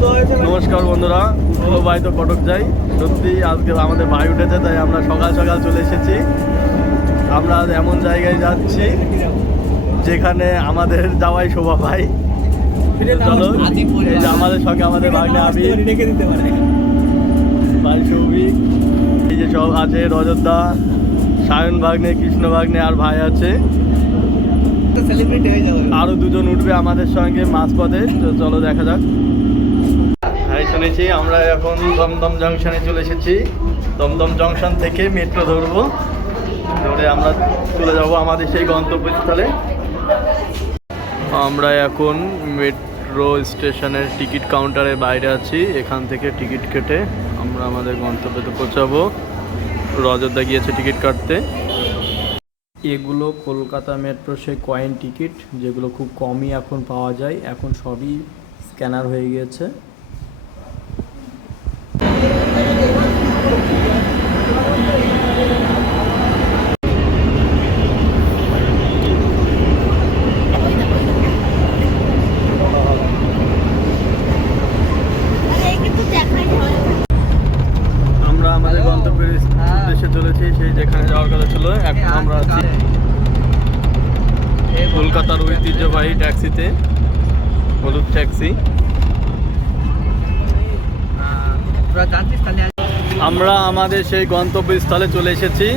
নমস্কার বন্ধুরা, চলো ভাই তো কটক যাই। সত্যি আজকে আমাদের ভাই উঠেছে, তাই আমরা সকাল সকাল চলে এসেছি। আমরা এমন জায়গায় যাচ্ছি যেখানে আমাদের যাওয়াই শোভা পাই। চলো, এই যে আমাদের সঙ্গে আমাদের ভাগ্নে আবির, ভাই সৌভিক, এই যে সব আছে, রজতদা, সায়ন ভাগ্নে, কৃষ্ণ ভাগ্নে, আর ভাই আছে। আরো দুজন উঠবে আমাদের সঙ্গে মাঝপথে। চলো দেখা যাক। হ্যাঁ, শুনেছি আমরা এখন দমদম জংশনে চলে এসেছি। দমদম জংশন থেকে মেট্রো ধরবো, ধরে আমরা চলে যাব আমাদের সেই গন্তব্যস্থলে। আমরা এখন মেট্রো স্টেশনের টিকিট কাউন্টারের বাইরে আছি। এখান থেকে টিকিট কেটে আমরা আমাদের গন্তব্যতে পৌঁছাবো। রজতদা গিয়েছে টিকিট কাটতে। এগুলো কলকাতা মেট্রো সেই কয়েন টিকিট, যেগুলো খুব কমই এখন পাওয়া যায়। এখন সবই স্ক্যানার হয়ে গিয়েছে। আমরা আমাদের গন্তব্যের উদ্দেশ্যে চলেছি, সেই যেখানে যাওয়ার কথা ছিল। এখন আমরা আছি কলকাতার ঐতিহ্যবাহী ট্যাক্সিতে, হলুদ ট্যাক্সি। আমরা আমাদের সেই গন্তব্যস্থলে চলে এসেছি।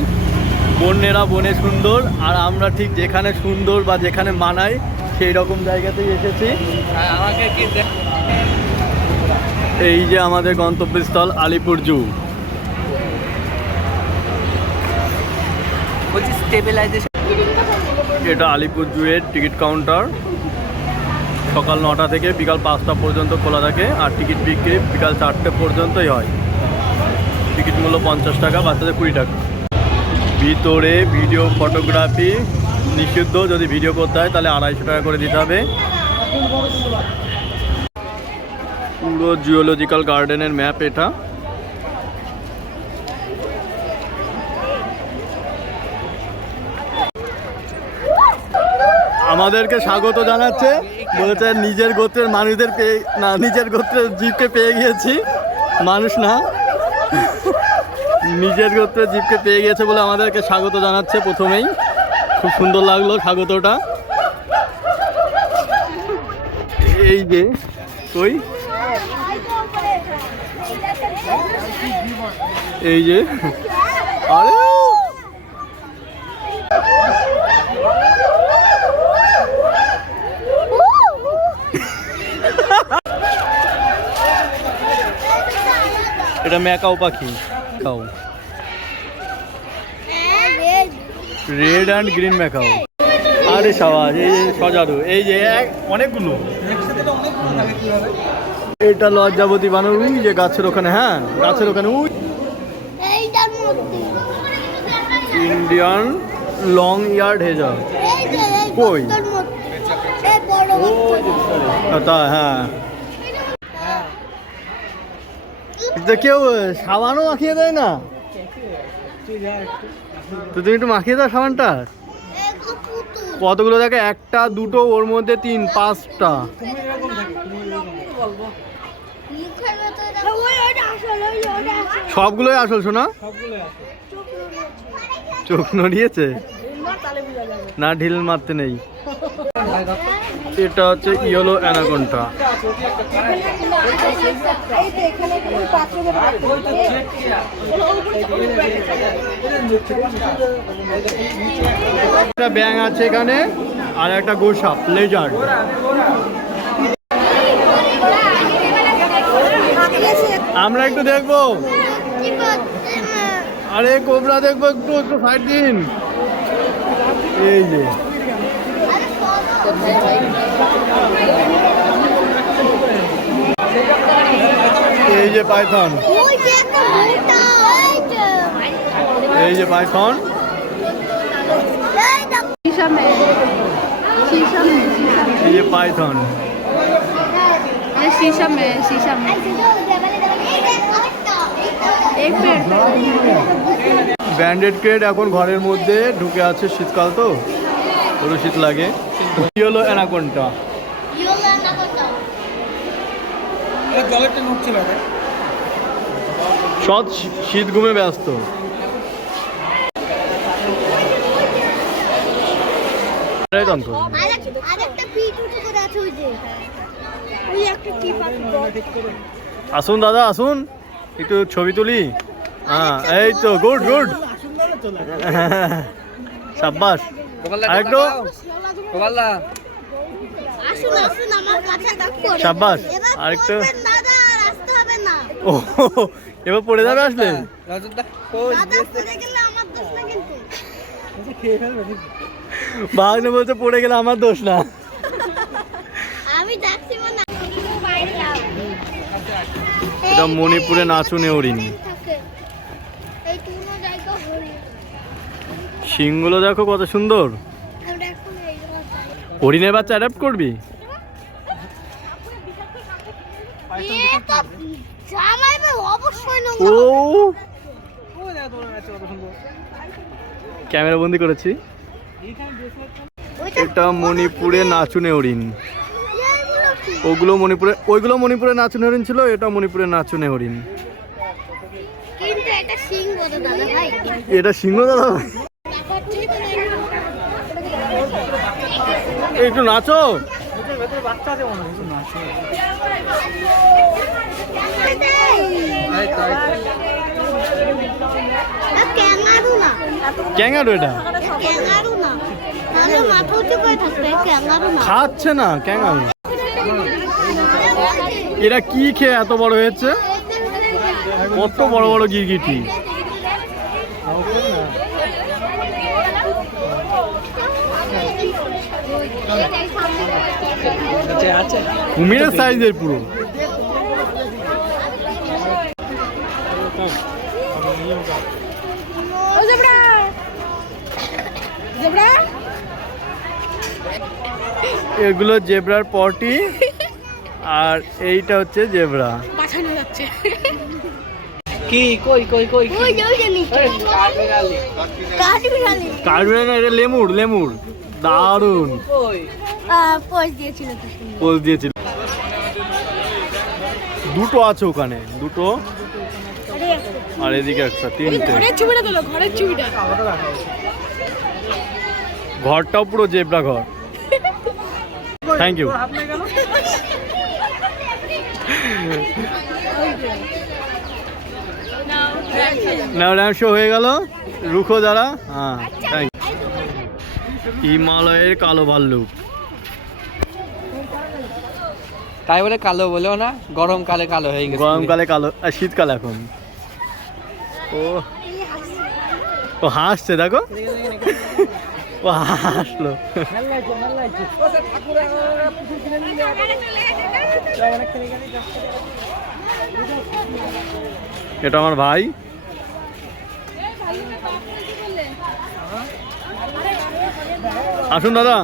বন্যেরা বনে সুন্দর, আর আমরা ঠিক যেখানে সুন্দর বা যেখানে মানাই সেই রকম জায়গাতেই এসেছি। এই যে আমাদের গন্তব্যস্থল আলিপুর জু। এটা আলিপুর জুয়ের টিকিট কাউন্টার। সকাল 9টা থেকে বিকাল 5টা পর্যন্ত খোলা থাকে, আর টিকিট বিক্রি বিকাল 4টে পর্যন্তই হয়। টিকিট মূল্য 50 টাকা, বাচ্চাদের 20 টাকা। ভিতরে ভিডিও ফটোগ্রাফি নিষিদ্ধ, যদি ভিডিও করতে হয় তাহলে 250 টাকা করে দিতে হবে। পুরো জিওলজিক্যাল গার্ডেনের ম্যাপ এটা। আমাদেরকে স্বাগত জানাচ্ছে, বলেছে নিজের গোত্রের মানুষদের পেয়ে, না নিজের গোত্রের জীবকে পেয়ে গিয়েছি, মানুষ না, নিজের গোত্রের জীবকে পেয়ে গিয়েছে বলে আমাদেরকে স্বাগত জানাচ্ছে। প্রথমেই খুব সুন্দর লাগলো স্বাগতটা। এই যে কই, এই যে, আরে এটা ম্যাকাও পাখি, কাউ, রেড অ্যান্ড গ্রিন ম্যাকাও। আরে সাবাস, এই যে সজারু, এই যে অনেকগুলো। এটা লজ্জাবতী বানর, ওই যে গাছের ওখানে, হ্যাঁ গাছের ওখানে। ওই ইন্ডিয়ান লং ইয়ার্ড হেজার কই, তা হ্যাঁ। কেউ সাবানও মাখিয়ে দেয় না তো, তুমি একটু মাখিয়ে দাও সাবানটা। কতগুলো দেখে, 1টা 2টো, ওর মধ্যে 3 5টা। সবগুলোই আসল শোনা। চোখ নড়িয়েছে না, ঢিল মারতে নেই। এটা হচ্ছে ইয়েলো অ্যানাকোন্ডা। একটা ব্যাঙ আছে এখানে, আর একটা গোসাপ লেজার্ড। আমরা একটু দেখবো, আরে কোবরা দেখবো, একটু একটু সাইড দিন। এই যে এই যে পাইথন, এই যে পাইথন, এই যে পাইথন, ব্যান্ডেড ক্রেট এখন ঘরের মধ্যে ঢুকে আছে, শীতকাল তো পুরো শীত লাগে। ইয়েলো অ্যানাকোন্ডা, জলেরটা নোট ছিল সৎ শীত ঘুমে ব্যস্ত। আসুন দাদা আসুন, একটু ছবি তুলি। হ্যাঁ এই তো, গুড গুড, সাব্বাস। আরেকটু সাব্বাস, আরেকটু। ও এবার পড়ে যাবে আসলে। ভাগ্নে বলতে পড়ে গেলে আমার দোষ না। এটা মণিপুরে নাচুনে হরিণ। শিংগুলো দেখো কত সুন্দর। হরিণের বাচ্চা অ্যাডাপ্ট করবি? ও ক্যামেরা বন্দি করেছি। এটা মণিপুরে নাচুনে হরিণ। ওইগুলো মণিপুরে নাচুনে হরিণ ছিল, এটা মণিপুরে নাচুনে হরিণ। এটা সিংহ দাদা ভাই, একটু নাচো। ক্যাঙ্গারু? এটা খাচ্ছে না ক্যাঙ্গারু। এরা কি খেয়ে এত বড় হয়েছে? কত বড় বড় গিরগিটি। কুমিরের সাইজের পুরো। এগুলো জেব্রার পটি, আর এইটা হচ্ছে জেব্রা। কি কই কই কই কাঠবিড়ালি না, এটা লেমুর। লেমুর দারুন পোজ দিয়েছিল। দুটো আছে ওখানে, দুটো, আর এদিকে একটা, তিনটে। ঘরটাও পুরো জেব্রা ঘর। Thank you. না শো হয়ে গেল, রুখো যারা। হ্যাঁ থ্যাংক ইউ। হিমালয়ের কালো ভাল্লুক। তাই বলে কালো বলেও না, গরমকালে কালো হয়ে গেছে। গরমকালে কালো, আর শীতকালে এখন। ও হাসছে দেখো, ও হাসলো। এটা আমার ভাই। আসুন দাদা,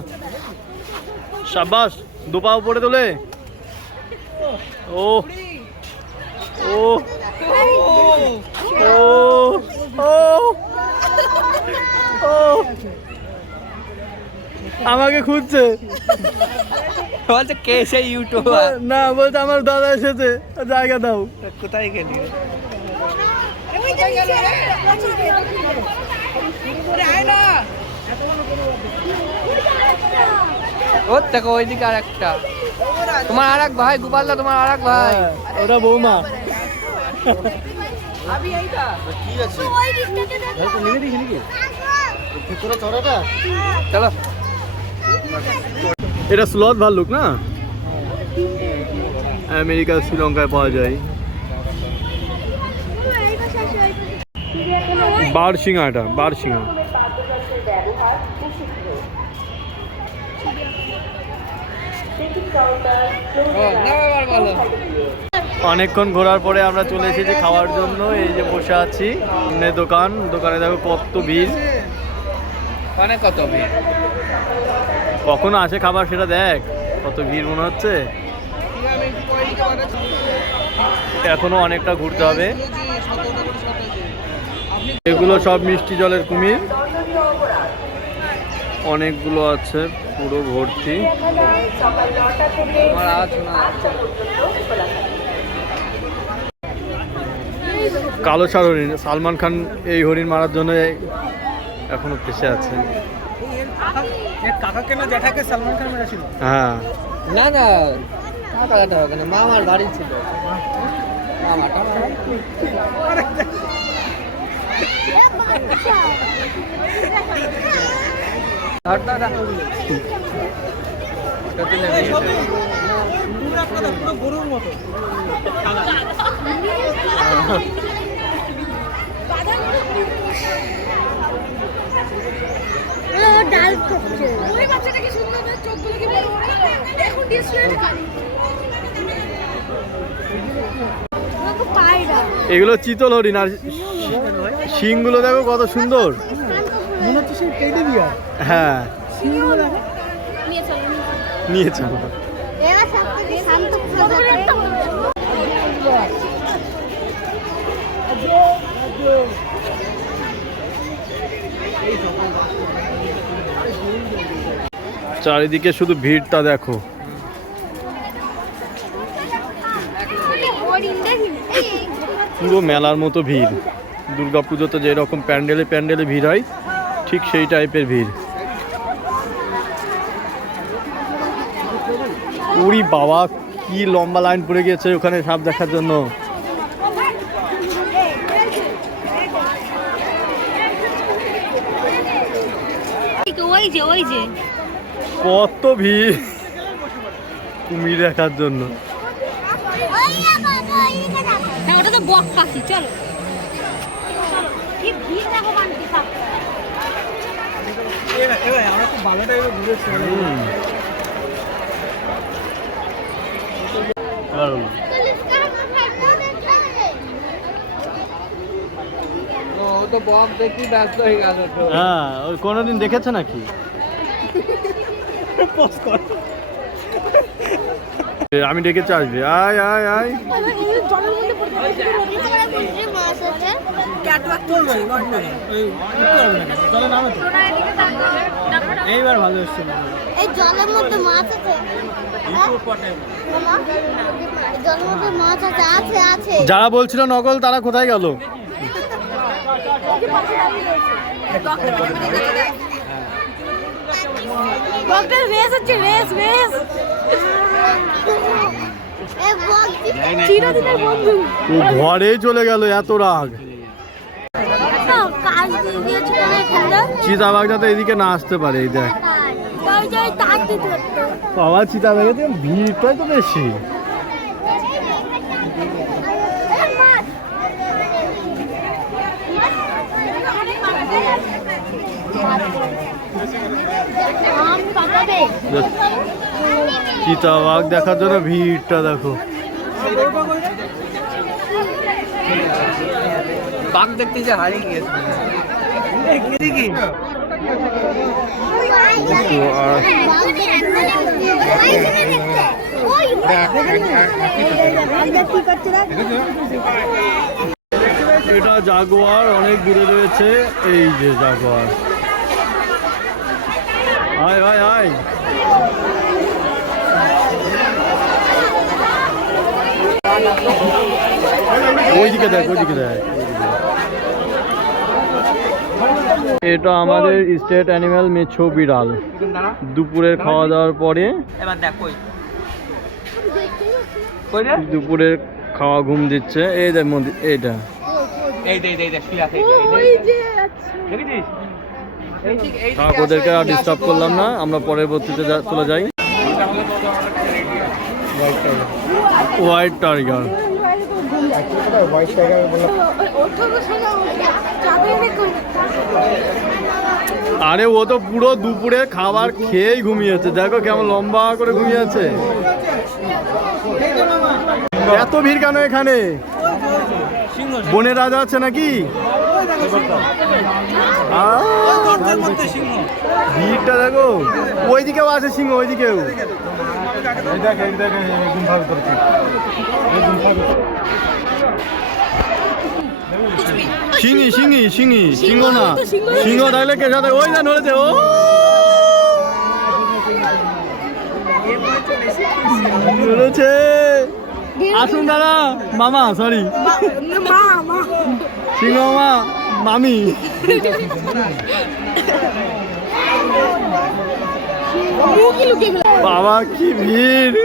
সাব্বাস, দুপা উপরে তোলে। ও ও ও ও ও আমাকে খুঁজছে, বলছে কে সেই ইউটিউবার? না বলছে আমার দাদা এসেছে, জায়গা দাও। কোথায় গেলি? ও দেখো ওইদিকে আর একটা, তোমার আর এক ভাই গোপালদা, তোমার আর এক ভাই। ওটা বৌমা। চলো, এটা স্লথ ভাল্লুক না, আমেরিকা শ্রীলঙ্কায় পাওয়া যায়। বারশিঙা, এটা বারশিঙা। অনেকক্ষণ ঘোরার পরে আমরা চলে এসেছি খাওয়ার জন্য। এই যে বসে আছি, সামনে দোকান, দোকানে দেখো কত ভিড়। অনেক কত ভিড়, কখন আসে খাবার সেটা দেখ, কত ভিড় মনে হচ্ছে। এখনো অনেকটা ঘুরতে হবে। এগুলো সব মিষ্টি জলের কুমির, অনেকগুলো আছে, পুরো ভর্তি। কালো ষাঁড় হরিণ, সালমান খান এই হরিণ মারার জন্য এখনো ফেসে আছে। কাকাকে না জ্যাঠাকে সালমান খান মেরেছিল? হ্যাঁ, না না টাকা যেতে হবে না, মামার বাড়ি ছিল মামাটা। গরুর মতো ডাল খাচ্ছে ওই বাচ্চাটা কি সুন্দর করে চোখগুলো কি বড় বড় এখন ডিসপ্লেতে খালি তো পায়রা এগুলো চিতল হরিণ, আর শিংগুলো দেখো কত সুন্দর। মনে হচ্ছে সেই টেডি বিয়ার। হ্যাঁ, নিয়ে চলো নিয়ে চলো। এরা সবথেকে শান্ত প্রজাতি চারিদিকে শুধু ভিড়টা দেখো। পুরো মেলার মতো ভিড়। দুর্গা পুজোতে যেরকম প্যান্ডেলে প্যান্ডেলে ভিড় হয়, ঠিক সেই টাইপের ভিড়। উরি বাবা, কি লম্বা লাইন পড়ে গিয়েছে ওখানে সাপ দেখার জন্য। ওই যে কত ভিড় কুমির দেখার জন্য। ওটা তো বক পাখি। চলো কি ভিড় দেখো মানতে সব। এবার আমরা খুব ভালো টাইপের ঘুরেছি। ও তো বক দেখি ব্যস্ত হয়ে গেল তো। হ্যাঁ, ওই কোনোদিন দেখেছে নাকি? আমি ডেকেছি, আসবে। আয় আয় আয়। জলের মধ্যে পড়ে মাছ আছে চলে নামে তো এইবার ভালো এসছে। এই জলের মধ্যে মাছ আছে জলের মধ্যে মাছ আছে আছে আছে যারা বলছিল নকল তারা কোথায় গেল? বকটার রেস হচ্ছে রেস রেস চিরদিনের বন্ধু ও ঘরেই চলে গেল, এত রাগ। কাজ দিয়ে দিয়েছে না এখানটা চিতাবাঘ যাতে এদিকে না আসতে পারে। এই দেখ ওই যে তার দিতে হতো বাবা, চিতাবাঘে তো ভিড়টাই তো বেশি। চিতাবাঘ দেখার জন্য ভিড়টা দেখো। বাঘ দেখতে যে হারিয়ে গিয়েছে। এটা জাগুয়ার অনেক দূরে রয়েছে। এই যে জাগুয়ার, আয় আয় আয়। ওইদিকে দেখ, ওইদিকে দেখ। এটা আমাদের স্টেট অ্যানিম্যাল মেছো বিড়াল। দুপুরের খাওয়া দাওয়ার পরে এবার দেখ কই দুপুরের খাওয়া ঘুম দিচ্ছে। এই দেখ মন্দির, এইটা এই দে দে দে শুয়ে আছে। ওই যে দেখেছিস? থাক, ওদেরকে আর ডিস্টার্ব করলাম না, আমরা পরবর্তীতে চলে যাই। White tiger. আরে ও তো পুরো দুপুরে খাবার খেয়েই ঘুমিয়েছে, দেখো কেমন লম্বা করে ঘুমিয়েছে। এত ভিড় কেন এখানে? বনের রাজা আছে নাকি? ভিড়টা দেখো, ওইদিকেও আছে সিংহ, ওইদিকেও। সিংহি সিংহি সিংহি, সিংহ না, সিংহ থাকলে কে সাথে ওই না ধরেছে। ও ধরেছে। আসুন দাদা, মামা সরি, মা মা সিংহ মামা, মামি। মুখই লুকিয়ে ফেলে। বাবা কি ভিড়!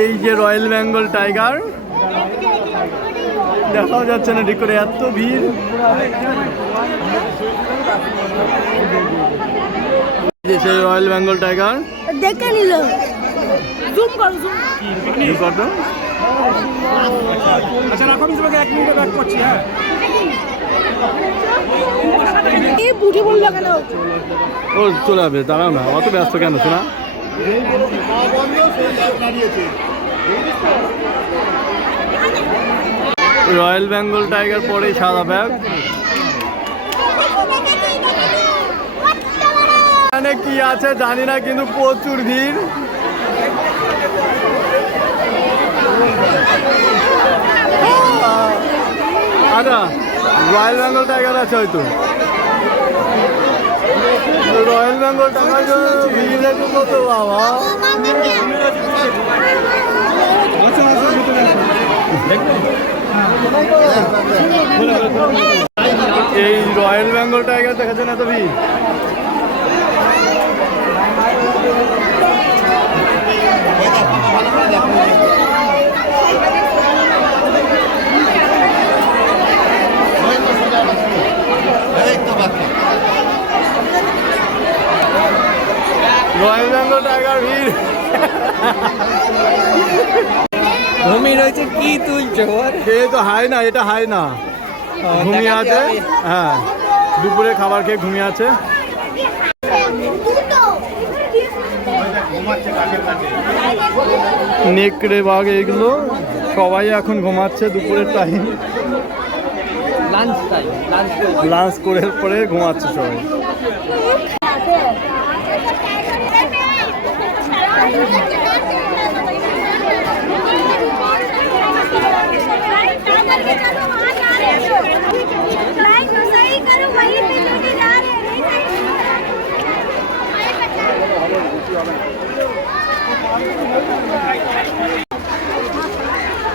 এই যে রয়্যাল বেঙ্গল টাইগার, দেখাও যাচ্ছে না ঠিক করে, এত ভিড়। যে সেই রয়্যাল বেঙ্গল টাইগার দেখে নিল, জুম করো জুম। কত? আচ্ছা রাখো, আমি তোমাকে 1 মিনিটে ব্যাক করছি। হ্যাঁ এই বুঝি বললো কেন? ও চলে যাবে, দাঁড়াও না, অত ব্যস্ত কেন শোনা? রয়্যাল বেঙ্গল টাইগার পরে সাদা ব্যাগ। এখানে কি আছে জানি না, কিন্তু প্রচুর ভিড়। আচ্ছা, রয়্যাল বেঙ্গল টাইগার আছে হয়তো। রয়্যাল বেঙ্গল টাইগার ভিড় দেখো কত বাবা। এই রয়্যাল বেঙ্গল টাইগার দেখাচ্ছেন এত ভিড়। রয়্যাল বেঙ্গল টাইগার ভিড়। ভূমি রয়েছে কি তুলছো? এ তো হাই না, এটা হাই না, ঘুমিয়ে আছে। হ্যাঁ, দুপুরে খাবার খেয়ে ঘুমিয়ে আছে। নেকড়ে বাঘ এগুলো সবাই এখন ঘুমাচ্ছে দুপুরের টাইম, লাঞ্চ টাইম, লাঞ্চ করে পরে ঘুমাচ্ছে সবাই।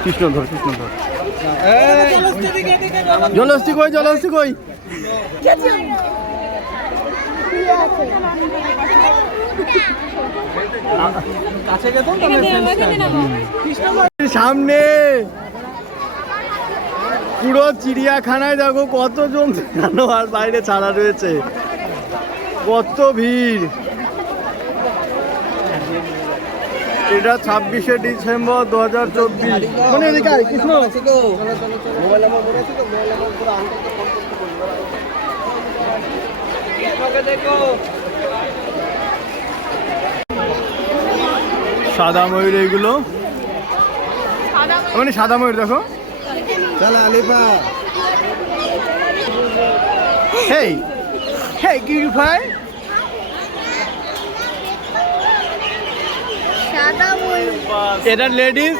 কৃষ্ণধর, কৃষ্ণধর, জলহস্তি কই, জলহস্তি কই? কাছে গেতো সামনে পুরো চিড়িয়াখানায় দেখো কতজন জানোয়ার বাইরে ছাড়া রয়েছে, কত ভিড়। এটা 26শে ডিসেম্বর 2024। মানে এদিকে আয়, কৃষ্ণ। সাদা ময়ূর এগুলো, মানে সাদা ময়ূর দেখো। হেই হেই কি ভাই, এটা লেডিস,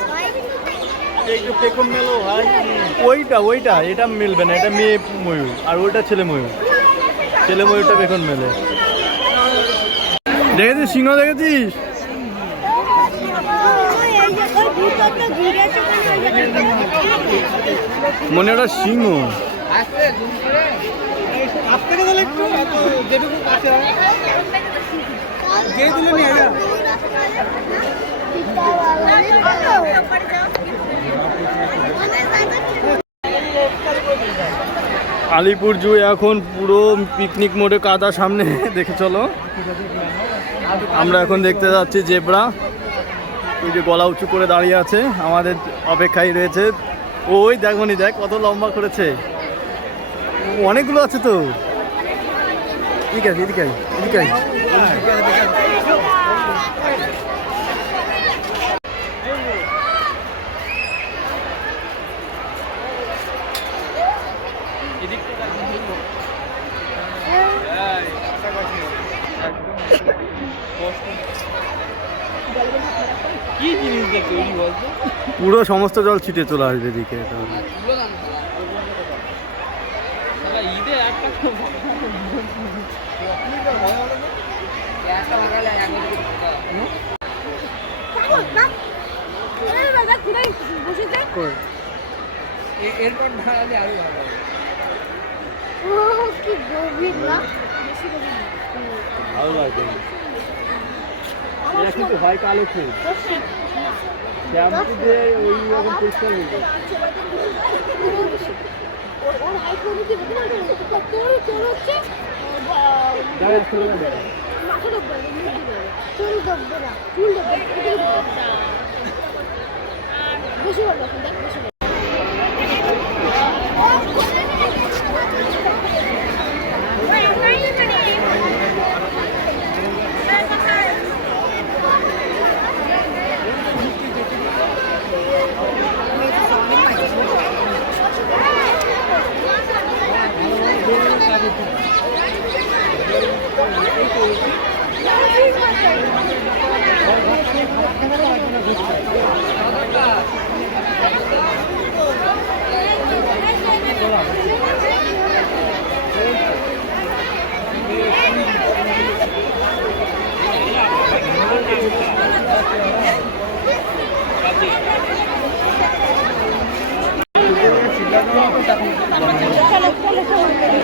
ওইটা ওইটা এটা মিলবে না, এটা মেয়ে ময়ূর, আর ওইটা ছেলে ময়ূর। ছেলে ময়ূরটা পেখম মেলে। দেখেছিস সিংহ, দেখেছিস? মনে ওটা সিংহ। আলিপুর জু এখন পুরো পিকনিক মোডে, কাদা সামনে দেখে চলো। আমরা এখন দেখতে যাচ্ছি জেব্রা, ওই যে গলা উঁচু করে দাঁড়িয়ে আছে, আমাদের অপেক্ষায় রয়েছে। ওই দেখ মনি, দেখ কত লম্বা করেছে, অনেকগুলো আছে তো। ঠিক আছে, এদিকে আয়, এদিকে আয়। কি জিনিসটা তৈরি বলতো? পুরো সমস্ত জল ছিটে চলে আসবে এদিকে। ঈদে একটা এরপর দাঁড়ালে আরো ভালো হবে। কি গভীর না ভালো লাগবে। এটা কিন্তু হয় কালো খুব শ্যাম্পু দিয়ে ওই রকম পরিষ্কার করবে। ওর আইফোন কি তোর হচ্ছে মাথা ডুববে চুল ডুববে না চুল ডুববে বেশি বলবো দেখ বেশি ডাক দাও চল করে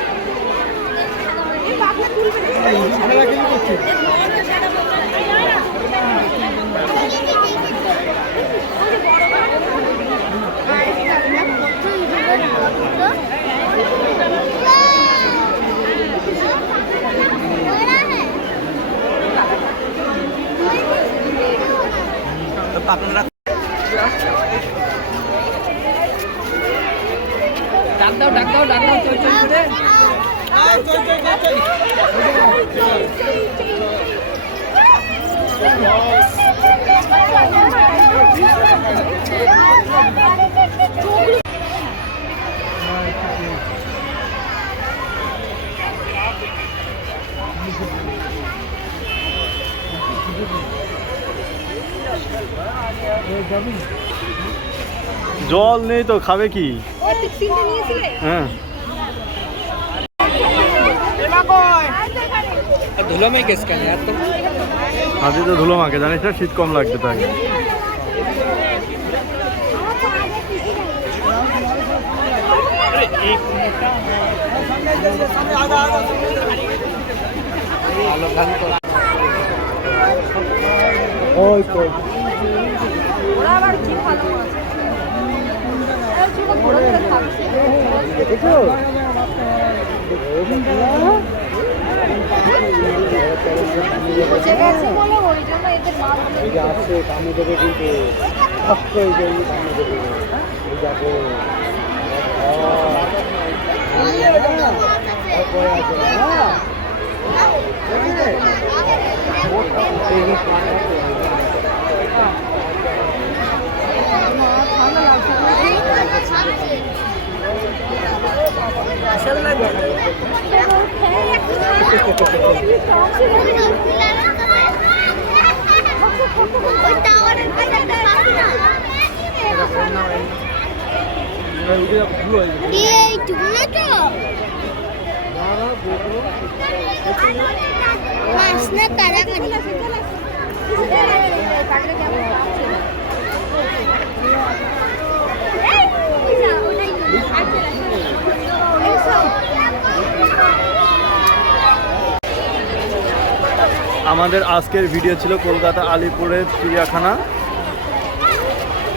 জল নেই তো খাবে কি? হ্যাঁ ধুলো মেয়ে কেস কেন এত হাতে তো ধুলো মাকে জানিস না, শীত কম লাগবে তাই। ওই তো ওরা আবার কি ভালো আছে দেখেছো? বসে গেছে বলে ওই জন্য এদের মাছ এই যে আসছে কামে দেবে কিন্তু শক্ত এই যে কামে দেবে এই দেখো আমাদের আজকের ভিডিও ছিল কলকাতা আলিপুরের চিড়িয়াখানা।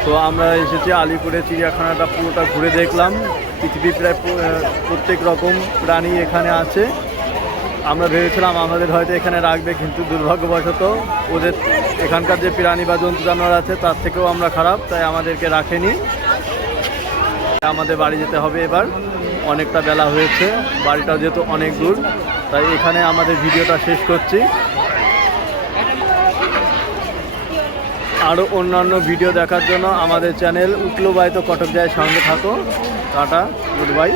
তো আমরা এসেছি আলিপুরের চিড়িয়াখানাটা পুরোটা ঘুরে দেখলাম। পৃথিবীর প্রায় প্রত্যেক রকম প্রাণী এখানে আছে। আমরা ভেবেছিলাম আমাদের হয়তো এখানে রাখবে, কিন্তু দুর্ভাগ্যবশত ওদের এখানকার যে প্রাণী বা জন্তু জানোয়ার আছে তার থেকেও আমরা খারাপ, তাই আমাদেরকে রাখেনি। আমাদের বাড়ি যেতে হবে এবার, অনেকটা বেলা হয়েছে, বাড়িটা যেহেতু অনেক দূর, তাই এখানে আমাদের ভিডিওটা শেষ করছি। আরও অন্যান্য ভিডিও দেখার জন্য আমাদের চ্যানেল উঠলো বাই তো কটক যায় সঙ্গে থাকো। Tata, good bye.